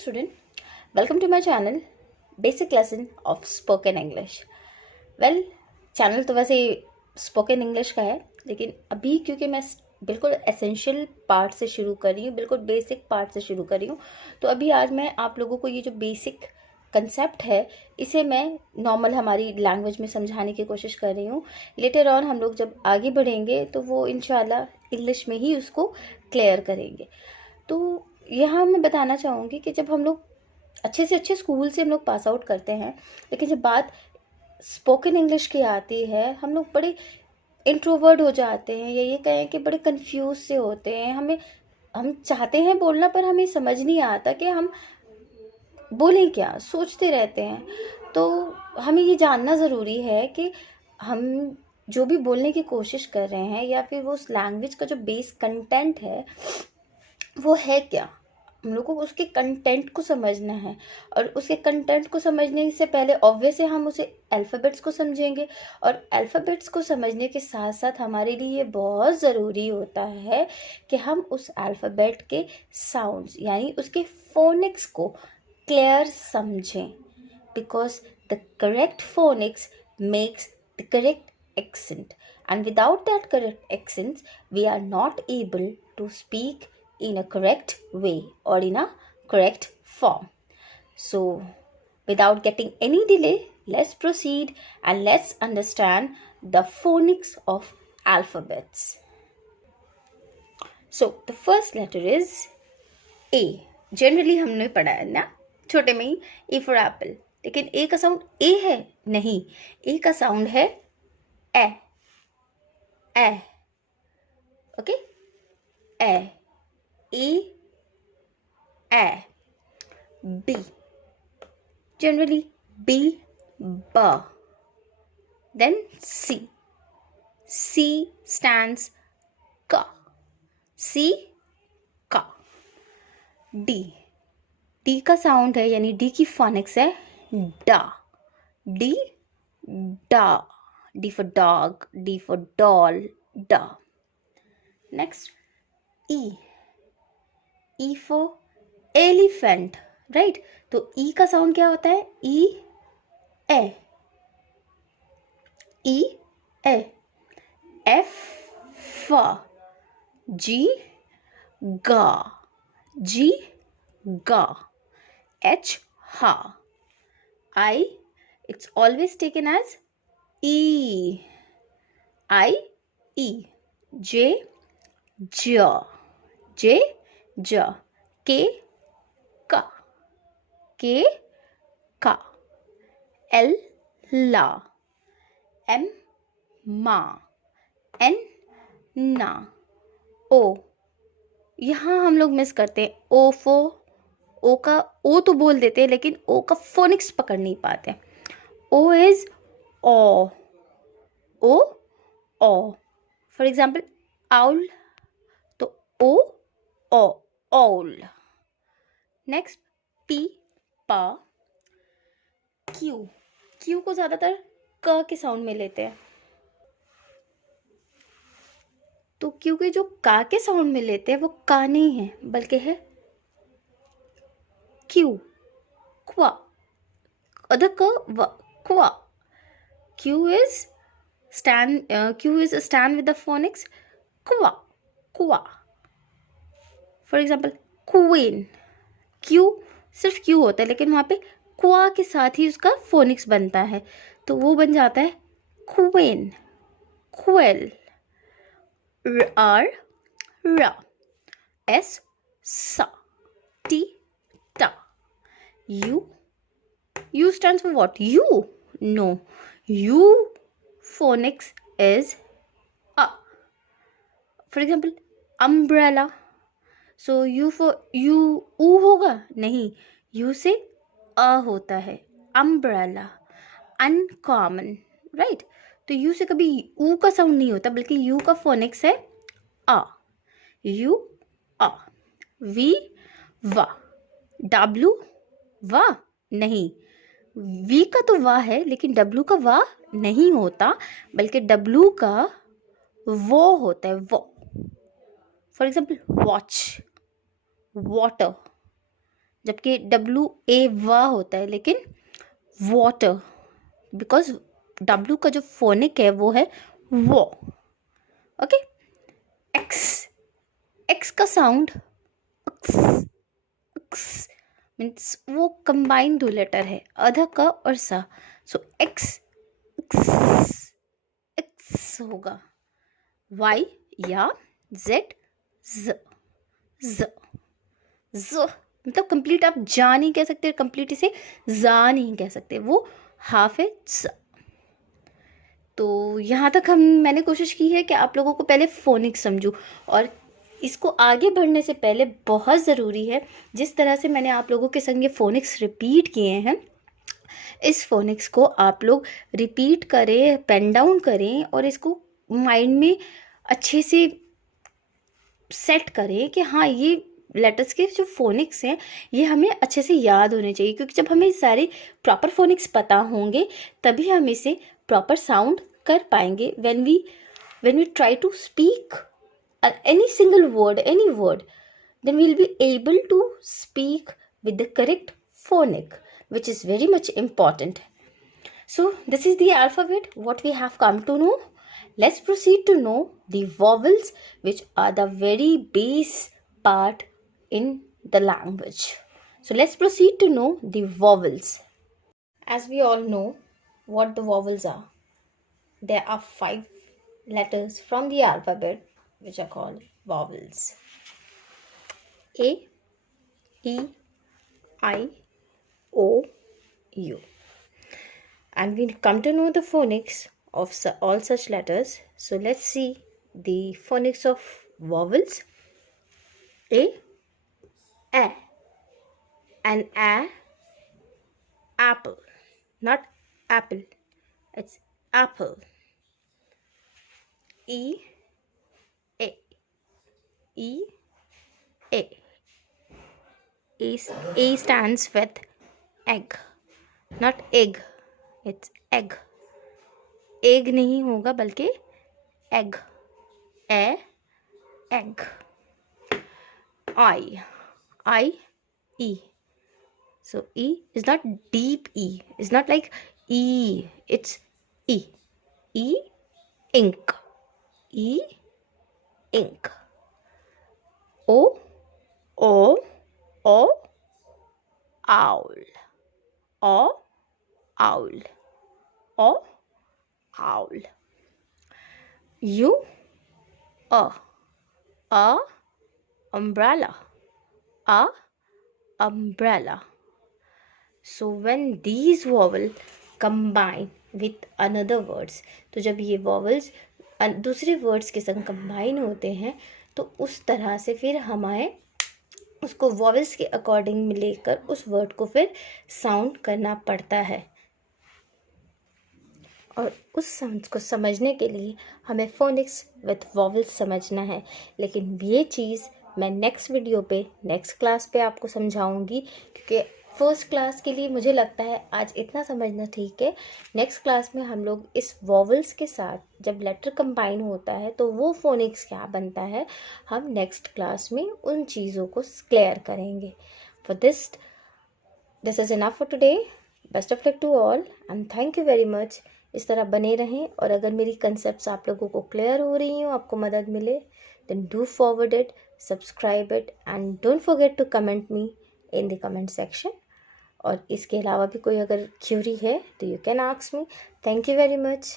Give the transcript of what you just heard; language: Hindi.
student, welcome to my channel Basic Lesson of Spoken English. Well, channel तो वैसे स्पोकन इंग्लिश का है, लेकिन अभी क्योंकि मैं बिल्कुल एसेंशियल पार्ट से शुरू कर रही हूँ, बिल्कुल बेसिक पार्ट से शुरू कर रही हूँ, तो अभी आज मैं आप लोगों को ये जो बेसिक कंसेप्ट है इसे मैं नॉर्मल हमारी लैंग्वेज में समझाने की कोशिश कर रही हूँ. लेटर ऑन हम लोग जब आगे बढ़ेंगे तो वो इंशाल्लाह इंग्लिश में ही उसको क्लियर करेंगे. तो यहाँ मैं बताना चाहूँगी कि जब हम लोग अच्छे से अच्छे स्कूल से हम लोग पास आउट करते हैं, लेकिन जब बात स्पोकन इंग्लिश की आती है हम लोग बड़े इंट्रोवर्ट हो जाते हैं, या ये कहें कि बड़े कंफ्यूज से होते हैं. हम चाहते हैं बोलना, पर हमें समझ नहीं आता कि हम बोलें क्या, सोचते रहते हैं. तो हमें ये जानना ज़रूरी है कि हम जो भी बोलने की कोशिश कर रहे हैं या फिर वो उस लैंग्वेज का जो बेस कंटेंट है वो है क्या. हम लोग को उसके कंटेंट को समझना है, और उसके कंटेंट को समझने से पहले ऑब्वियसली हम उसे अल्फ़ाबेट्स को समझेंगे, और अल्फ़ाबेट्स को समझने के साथ साथ हमारे लिए ये बहुत ज़रूरी होता है कि हम उस अल्फ़ाबेट के साउंड्स यानी उसके फोनिक्स को क्लियर समझें, because the correct phoenix makes the correct accent, and without that correct accents we are not able to speak in a correct way or in a correct form. So without getting any delay, let's proceed and let's understand the phonics of alphabets. So the first letter is A. Generally हमने पढ़ा है ना छोटे में ही A for apple, लेकिन A का साउंड A है नहीं, A का साउंड है ए. ए, ओके, ए. A, A. B. Generally B, B. Then C. C stands ka. C, ka. D. D का साउंड है यानी D की फोनिक्स है डा. D, डा. D for dog, D for doll, da. Next, E. E for elephant, right? तो E का साउंड क्या होता है? E, A. E, A. F, fa. G, ga. G, ga. H, ha. I, it's always taken as E. I, E. J, ja. J, ja. K, ka. K, ka. L, la. M, ma. N, na. O. यहाँ हम लोग मिस करते हैं ओ फो. ओ का ओ तो बोल देते हैं, लेकिन ओ का फोनिक्स पकड़ नहीं पाते. O is O. O, O. For example owl, तो O, O, owl. Next P, पा. क्यू. क्यू को ज़्यादातर क के साउंड में लेते हैं, तो क्यू के जो का के साउंड में लेते हैं वो का नहीं है, बल्कि है क्यू. क्वा. अध क व. क्वा. Q is stand with the phonics क्वा. क्वा. For example queen. क्यू सिर्फ क्यू होता है, लेकिन वहाँ पे क्वा के साथ ही उसका फोनिक्स बनता है, तो वो बन जाता है क्वीन. क्वेल. आर, रा. एस, सा. टी, टा. You. You stands for what? You? No. You phonics is a. For example, umbrella. So you for you ऊ होगा नहीं, यू से अ होता है. umbrella. uncommon, right? तो यू से कभी ऊ का साउंड नहीं होता, बल्कि यू का फोनिक्स है आ. यू, आ. वी, वा. डब्लू, वा नहीं. वी का तो वा है, लेकिन डब्लू का वा नहीं होता, बल्कि डब्लू का वो होता है वो. For example watch, water. जबकि WA वा होता है, लेकिन वाटर, बिकॉज W का जो फोनिक है वो है वो। ओके, एक्स का साउंड मीन्स वो कंबाइन दो लेटर है, अध का और सा, सो एक्स होगा। वाई या जेड ज मतलब कंप्लीट आप जा नहीं कह सकते, कंप्लीट इसे जा नहीं कह सकते, वो हाफ है ज। तो यहाँ तक मैंने कोशिश की है कि आप लोगों को पहले फोनिक्स समझूं, और इसको आगे बढ़ने से पहले बहुत ज़रूरी है, जिस तरह से मैंने आप लोगों के संग ये फोनिक्स रिपीट किए हैं, इस फोनिक्स को आप लोग रिपीट करें, पेन डाउन करें, और इसको माइंड में अच्छे से सेट करें कि हाँ, ये लेटर्स के जो फोनिक्स हैं ये हमें अच्छे से याद होने चाहिए, क्योंकि जब हमें सारे प्रॉपर फोनिक्स पता होंगे तभी हम इसे प्रॉपर साउंड कर पाएंगे। When we try to speak any single word, any word, then we'll be able to speak with the correct phonic, which is very much important. So this is the alphabet what we have come to know. Let's proceed to know the vowels, which are the very base part in the language. So let's proceed to know the vowels. As we all know what the vowels are, there are 5 letters from the alphabet which are called vowels: A, E, I, O, U. And we'll come to know the phonics of all such letters. So let's see the phonics of vowels. A, an A, apple, not apple, it's apple. E, E, A. A stands with egg, not egg, it's egg. Egg नहीं होगा बल्कि egg. Egg. I, E. So E is not deep E. It's not like E. It's E. E, ink. E, ink. O, owl. Owl. Owl. U, umbrella. Umbrella. So when these vowels combine with another words, तो जब ये vowels दूसरे वर्ड्स के संग कंबाइन होते हैं तो उस तरह से फिर हमें उसको वॉवल्स के अकॉर्डिंग में लेकर उस वर्ड को फिर साउंड करना पड़ता है, और उस साउंड को समझने के लिए हमें फोनिक्स विथ वॉवल्स समझना है। लेकिन ये चीज़ मैं नेक्स्ट वीडियो पे, नेक्स्ट क्लास पे आपको समझाऊंगी, क्योंकि फर्स्ट क्लास के लिए मुझे लगता है आज इतना समझना ठीक है। नेक्स्ट क्लास में हम लोग इस वॉवल्स के साथ जब लेटर कंबाइन होता है तो वो फोनिक्स क्या बनता है, हम नेक्स्ट क्लास में उन चीज़ों को क्लियर करेंगे। For this is enough for today. Best of luck to all and thank you very much. इस तरह बने रहें, और अगर मेरी कंसेप्ट्स आप लोगों को क्लियर हो रही हो, आपको मदद मिले, then do forward it, subscribe it and don't forget to comment me in the comment section. और इसके अलावा भी कोई अगर क्यूरी है तो you can ask me. Thank you very much.